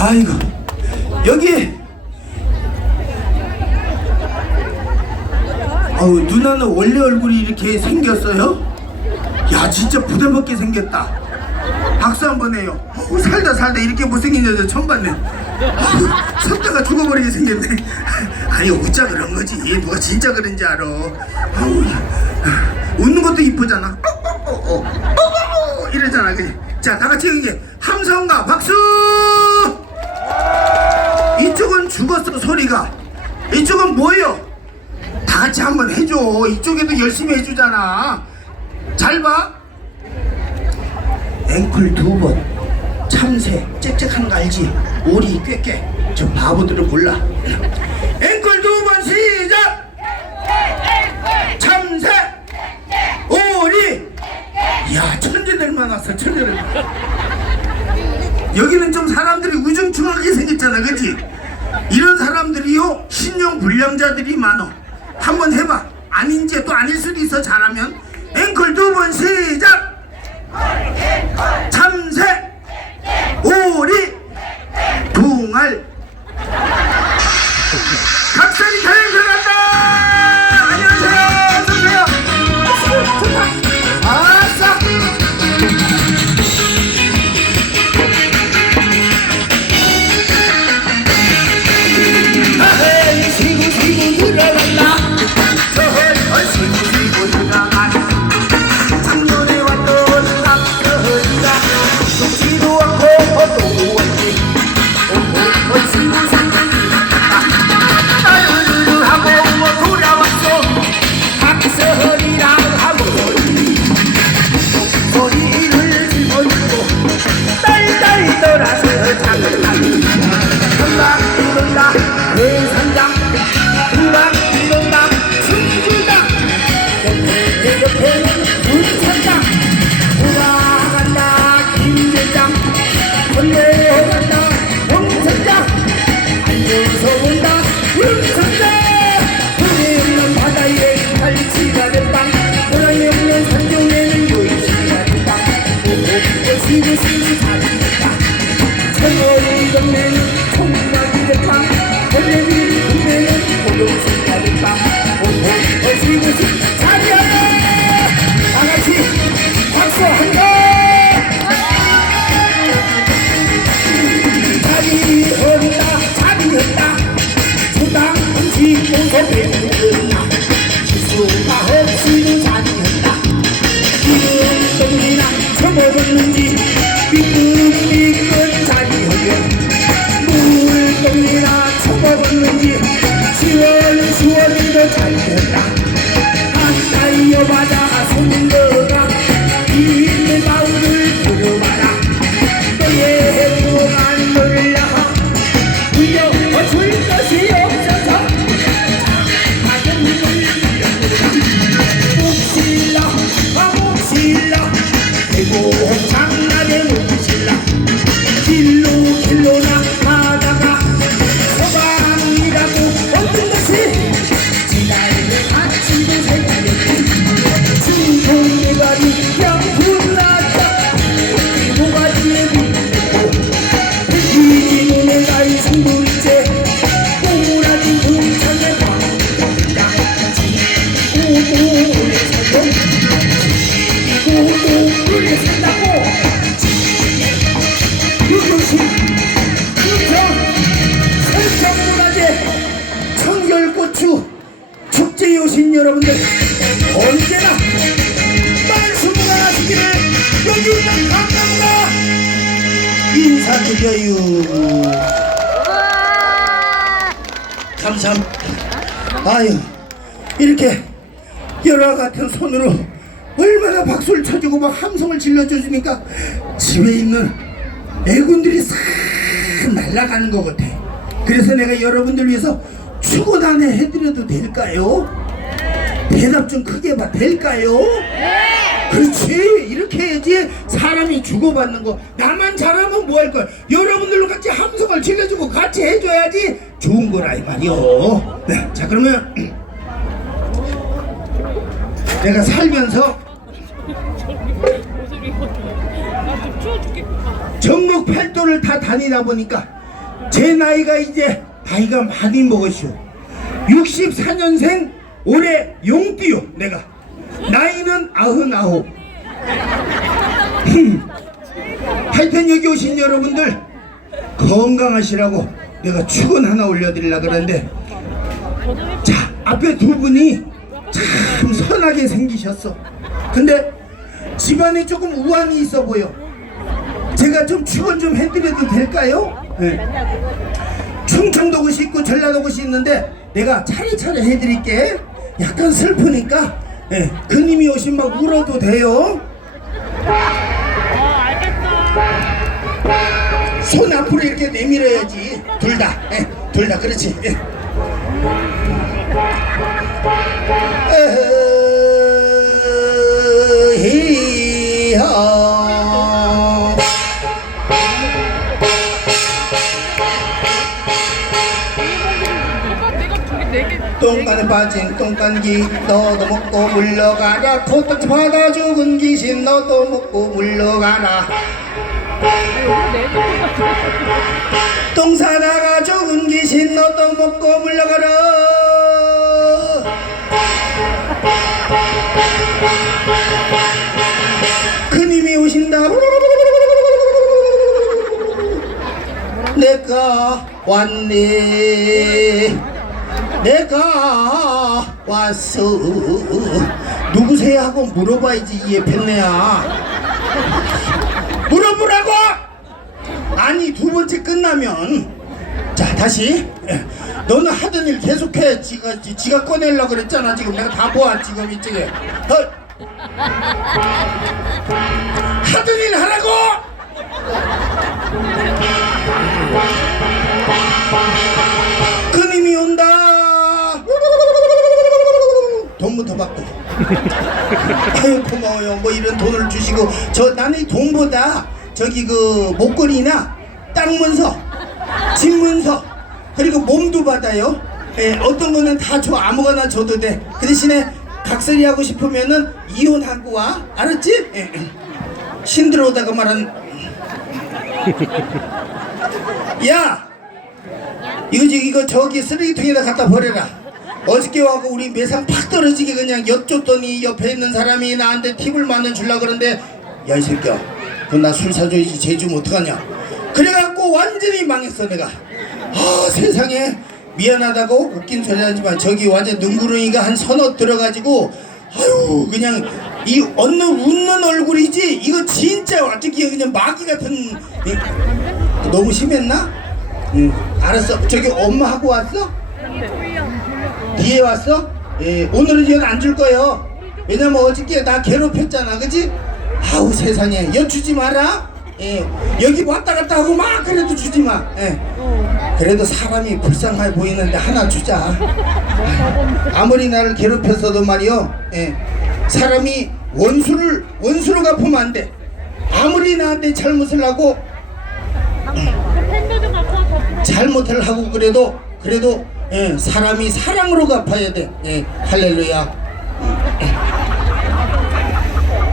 아이고 여기. 아우 누나는 원래 얼굴이 이렇게 생겼어요? 야 진짜 부담스럽게 생겼다. 박수 한번 해요. 어우, 살다 살다 이렇게 못생긴 여자 처음 봤네. 어우, 섰다가 죽어버리게 생겼네. 아니 웃자 그런 거지. 누가 진짜 그런지 알아. 아우, 웃는 것도 이쁘잖아. 어, 어, 어, 어, 어, 이러잖아. 그지? 자 다같이 이제 함성과 박수 이쪽은 죽었어 소리가. 이쪽은 뭐예요? 다 같이 한번 해줘. 이쪽에도 열심히 해주잖아. 잘봐. 앵콜 두번. 참새 짹짹하는 거 알지? 오리 꾀꾀. 저 바보들을 몰라. 앵콜 두번 시작! 참새 오리. 야 천재들만 왔어 천재들 여기는 좀 사람들이 우중충하게 생겼잖아 그치 이런 사람들이요 신용 불량자들이 많어. 한번 해봐. 아닌지 또 아닐 수도 있어 잘하면. 앵콜 두 번 시작! 참새 오리 붕알 여러분들 언제나 만수무강하시기를 여기는 감사합니다. 인사드려요. 감사합니다. 아유 이렇게 열화 같은 손으로 얼마나 박수를 쳐주고 막 함성을 질러주니까? 집에 있는 애군들이 싹 날아가는 것 같아. 그래서 내가 여러분들 위해서 축원안에 해드려도 될까요? 대답 좀 크게 해봐 될까요? 그렇지. 이렇게 해야지 사람이 주고받는 거. 나만 잘하면 뭐할 거야? 여러분들로 같이 함성을 질러주고 같이 해줘야지 좋은 거라 이 말이요. 네, 자 그러면 내가 살면서 전국 팔도를 다 다니다 보니까 제 나이가 이제 나이가 많이 먹으시오. 64년생 올해 용띠요 내가 나이는 아흔아홉 흠. 하여튼 여기 오신 여러분들 건강하시라고 내가 축은 하나 올려드리려 그러는데 자 앞에 두 분이 참 선하게 생기셨어 근데 집안에 조금 우환이 있어 보여 제가 좀 축원 좀 해드려도 될까요? 네. 충청도 곳이 있고 전라도 곳이 있는데 내가 차례차례 해드릴게 약간 슬프니까 예, 그님이 오신 막 울어도 돼요. 손 앞으로 이렇게 내밀어야지. 둘 다 예, 둘 다 그렇지 예. 어히하 똥간에 빠진 똥간기 너도 먹고 물러가라. 코딱지 받아 죽은 귀신 너도 먹고 물러가라. 똥 사다가 죽은 귀신 너도 먹고 물러가라. 그님이 오신다. 내가 왔네 내가 왔어 누구세요? 하고 물어봐야지 이해 팬네야. 물어보라고! 아니 두 번째 끝나면 자 다시. 예. 너는 하던 일 계속해. 지가 지- 지가 꺼내려고 그랬잖아. 지금 내가 다 보아 지금 이쪽에. 어. 하던 일 하라고 그님이 온다 돈부터 받고. 아유 고마워요. 뭐 이런 돈을 주시고. 저 나는 이 돈보다 저기 그 목걸이나 땅 문서 집 문서 그리고 몸도 받아요. 예, 어떤 거는 다 줘. 아무거나 줘도 돼그 대신에 각설이 하고 싶으면은 이혼하고 와. 알았지? 예, 예. 신들어오다가 말한. 야! 이거 저- 이거 저기 쓰레기통에다 갖다 버려라. 어저께 와고 우리 매상 팍 떨어지게 그냥 엿줬더니 옆에 있는 사람이 나한테 팁을 만원 줄라 그러는데 야 이 새끼야. 그건 나술 사줘야지. 제주면 어떡하냐? 그래갖고 완전히 망했어 내가. 아 세상에. 미안하다고 웃긴 소리 하지만 저기 완전 눈구렁이가 한 서너 들어가지고 아유 그냥 이 얻는 웃는 얼굴이지? 이거 진짜 완전 그냥 마귀 같은 이- 너무 심했나? 응. 알았어. 저기 엄마 하고 왔어? 뒤에 왔어? 예 오늘은 이건 안 줄 거예요. 왜냐면 어저께 나 괴롭혔잖아. 그지? 아우 세상에. 여 주지 마라. 예 여기 왔다 갔다 하고 막 그래도 주지 마. 예. 그래도 사람이 불쌍해 보이는데 하나 주자. 아무리 나를 괴롭혔어도 말이요. 예. 사람이 원수를 원수로 갚으면 안 돼. 아무리 나한테 잘못을 하고 와서 잘못을 하고 그래도 그래도 예, 사람이 사랑으로 갚아야 돼. 예, 할렐루야.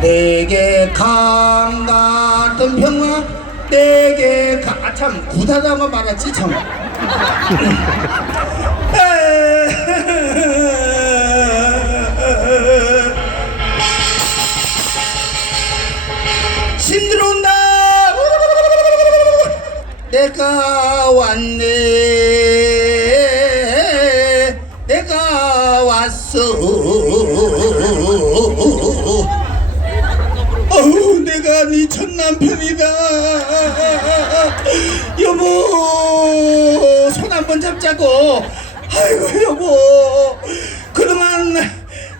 내게 강 같은 평화 내게 가... 아, 참 구다다가 말았지 참 힘들어온다 내가 왔네 내가 네 첫 남편이다. 여보 손 한번 잡자고. 아이고 여보. 그동안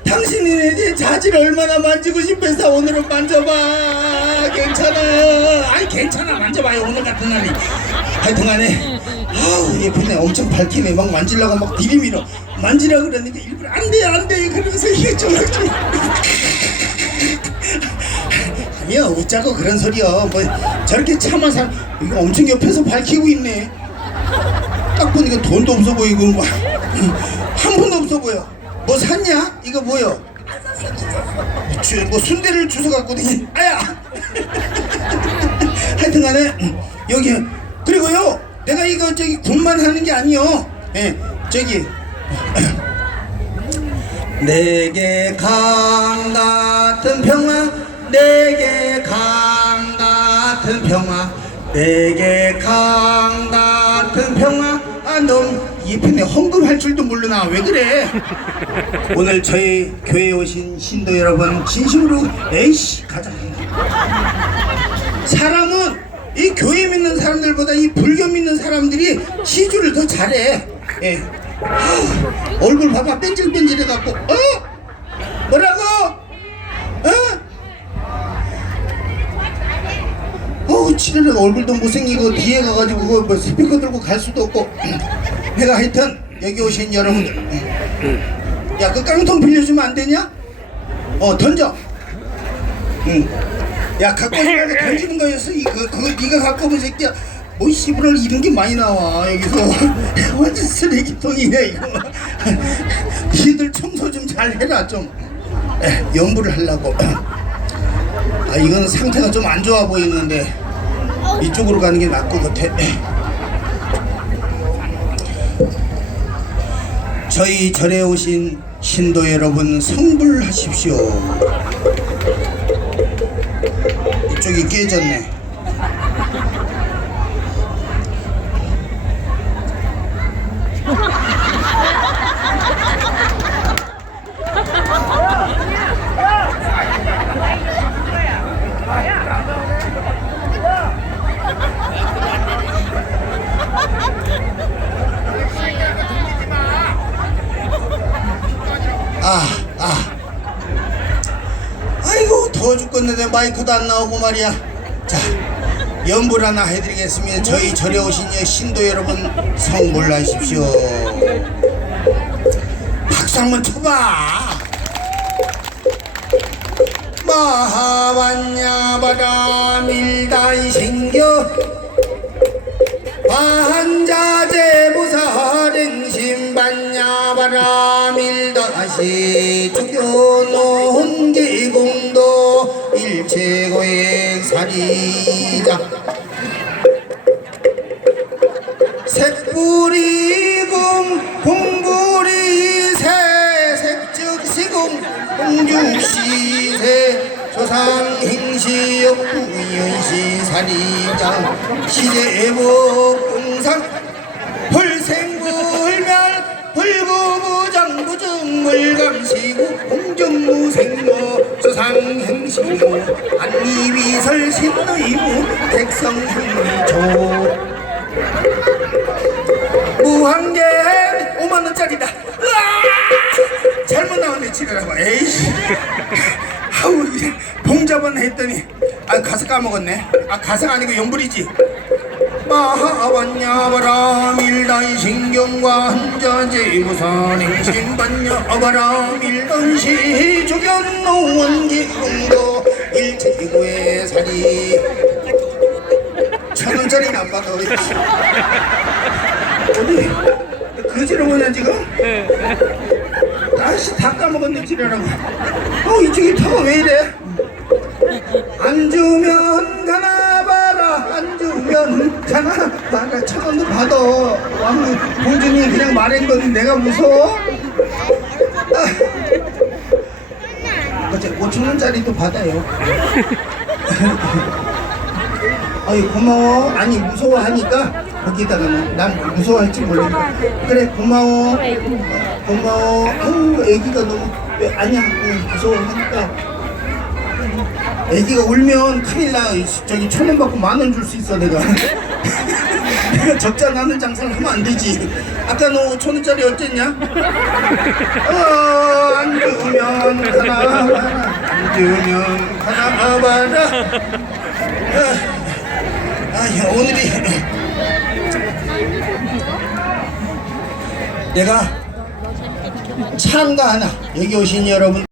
당신이 내 자지를 얼마나 만지고 싶어서 오늘은 만져봐. 괜찮아. 아니 괜찮아. 만져봐요 오늘 같은 날이. 하여튼간에 아우 예쁘네. 엄청 밝히네. 막 만지려고 막 디리밀어. 만지려고 그러니까 일부러 안 돼 안 돼. 그러면서 이게 좀 좀 아니야 웃자고 그런 소리야. 뭐 저렇게 참아 사 이거 엄청 옆에서 밝히고 있네. 딱 보니까 돈도 없어 보이고 뭐, 한 푼도 없어 보여. 뭐 샀냐? 이거 뭐요? 주, 뭐 순대를 주워 갖고 다니 아야! 하여튼 간에 여기 그리고요 내가 이거 저기 군만 하는 게 아니요. 예, 저기 내게 강 같은 평화, 내게 강 같은 평화, 내게 강 같은 평화. 아, 넌이 편에 헌금할 줄도 모르나 왜 그래? 오늘 저희 교회에 오신 신도 여러분 진심으로 에이씨 가자. 사람은 이 교회 믿는 사람들보다 이 불교 믿는 사람들이 시주를 더 잘해. 예. 하, 얼굴 봐봐 뺀질뺀질해 갖고 어? 치료가 얼굴도 못생기고 뒤에 가가지고 그거 뭐 스피커 들고 갈 수도 없고. 내가 하여튼 여기 오신 여러분들. 야 그 깡통 빌려주면 안 되냐? 어 던져. 응. 야 갖고 오지 말고 던지는 거였어. 이거 그거 네가 갖고 온 새끼야. 뭐 씨부럴 이런 게 많이 나와 여기서. 완전 쓰레기통이네 이거. 니들 청소 좀 잘 해라 좀. 에, 연부를 하려고. 아 이건 상태가 좀 안 좋아 보이는데 이쪽으로 가는 게 나을 것 같아 저희 절에 오신 신도 여러분 성불하십시오. 이쪽이 깨졌네 더워 죽겠는데 마이크도 안 나오고 말이야. 자, 연불 하나 해드리겠습니다. 저희 절에 오신 여 신도 여러분, 성불하십시오. 박수 한번 쳐봐. 마하반야바라 밀다이 생겨 반자재무사랭 신반야 바라 밀다시 죽여놓 살이자 색뿌리공 공부리 새색즉 시공 공죽시세 조상행시 역부연시 살이장 시제복 공상 불생불멸 불구부정 무증물감시구 공정 조상행시무 안리위설 신의무 백성행리조 무한개 5만 원짜리다. 으아! 잘못 나왔네 지랄하고. 에이씨. 아우 봉잡은 했더니 아 가사 까먹었네. 아 가사가 아니고 연불이지. 마하반야바라 밀다이 신경과 한자제 부산 행 신반야바라 밀던시 주견노 원 기공도 일체구의 살이 천 원짜리는 안 받아. 어디 그지러 보냐 지금? 아씨 다 까먹었네 지랄하고 어 이쪽이 터가 왜 이래? 안 주면 가나봐라 천 원도 받아. 왕 공주님 그냥 말한 건 내가 무서워? 아. 어째 5천 원짜리도 받아요? 아이 고마워. 아니 무서워하니까 거기다가는 난 무서워할지 모르니까 그래 고마워. 어, 고마워. 아유 애기가 너무 왜 아니야 응, 무서워하니까. 애기가 울면 큰일 나 저기 천 원 받고 만 원 줄 수 있어 내가 내가 적자 나는 장사를 하면 안 되지. 아까 너천 원짜리 어땠냐? 어안 주면 가나 안 주면 가나 봐라. 아, 아, 오늘이. 내가 참가 하나. 여기 오신 여러분